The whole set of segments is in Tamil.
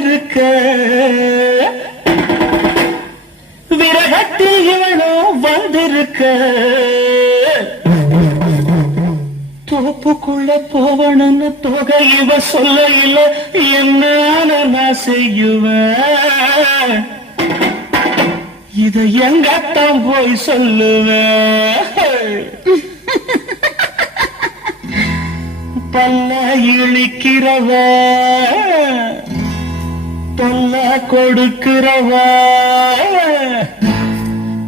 இருக்க. விரகத்தில் ஏனோ வந்திருக்க. தோப்புக்குள்ள போவணும்னு தொகை இவ சொல்ல இல்ல என்ன நான் செய்யுவேன் இத எங்கத்தான் போய் சொல்லுவேன்? பல்ல இழிக்கிறவ. பல்லா கொடுக்கிறவ?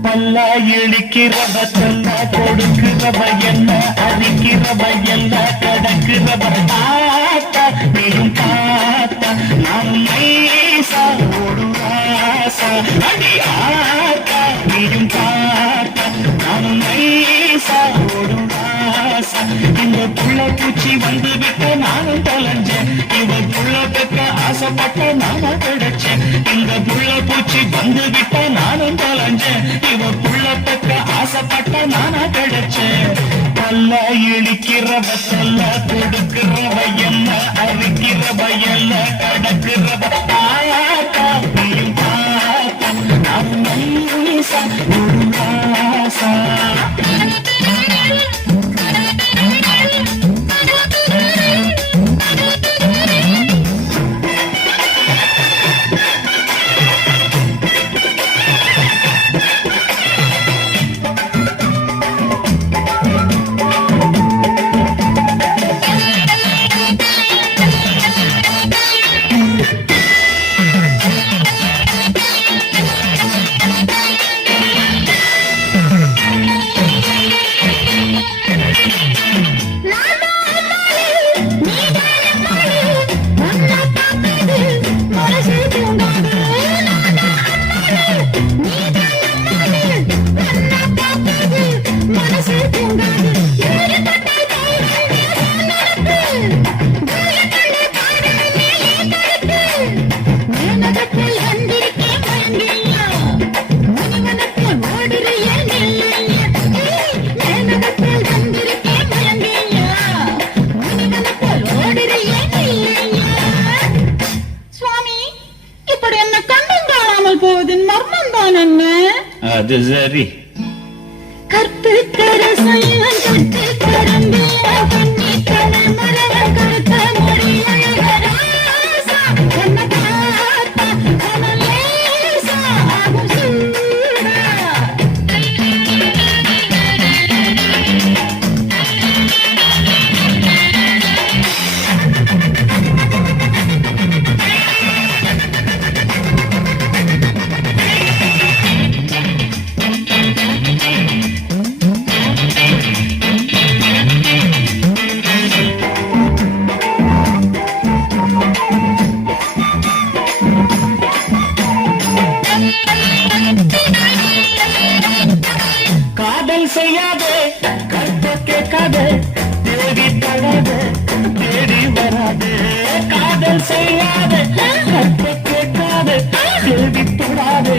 பல்லா இழிக்கிறவ? தொல்ல கொடுக்கிறவ? என்ன அழிக்கிறவ என்ன கடக்கிறவ? ஆசைப்பட்ட நானும் கிடைச்சேன். இந்த புள்ள பூச்சி வந்து விட்ட நானும் தொலைஞ்சேன். இவ புள்ள பக்க ஆசைப்பட்ட நானா கிடைச்சேன். பல்ல இழிக்கிறவ சொல்ல கொடுக்கிறவ என்ன அறுக்கிறவ எல்லாம் கடக்கிறவ. போவதின் மர்மம் தான் என்ன? அது சரி. கற்பு தொட்டு காத்தா கனலேசா ஆகும் செய்யாதே. கருத்து கேட்காதே தேடி தடாதே. தேடி வராதே. காதல் செய்யாதே. கருத்து கேட்காதே தேடி தொடாதே.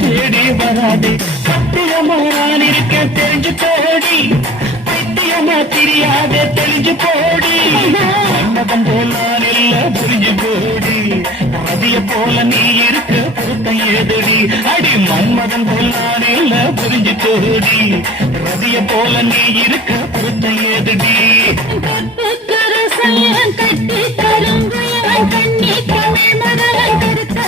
தேடி வராதே. சத்தியமா நான் இருக்க தெரிஞ்சு போடி. பைத்தியமா தெரியாதே தெரிஞ்சு போடி. மன்னதம் போல நான் இல்ல புரிஞ்சு போடி. ரதிய போல நீ இருக்க பொருத்தம் ஏதடி அடி மன்மதன் பொல்லானேல புரிஞ்சு போடி ரதிய போல நீ இருக்க பொருத்தம் ஏதுடி கட்டி தரும் கண்ணி தமிழ் கருத்த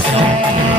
சூடா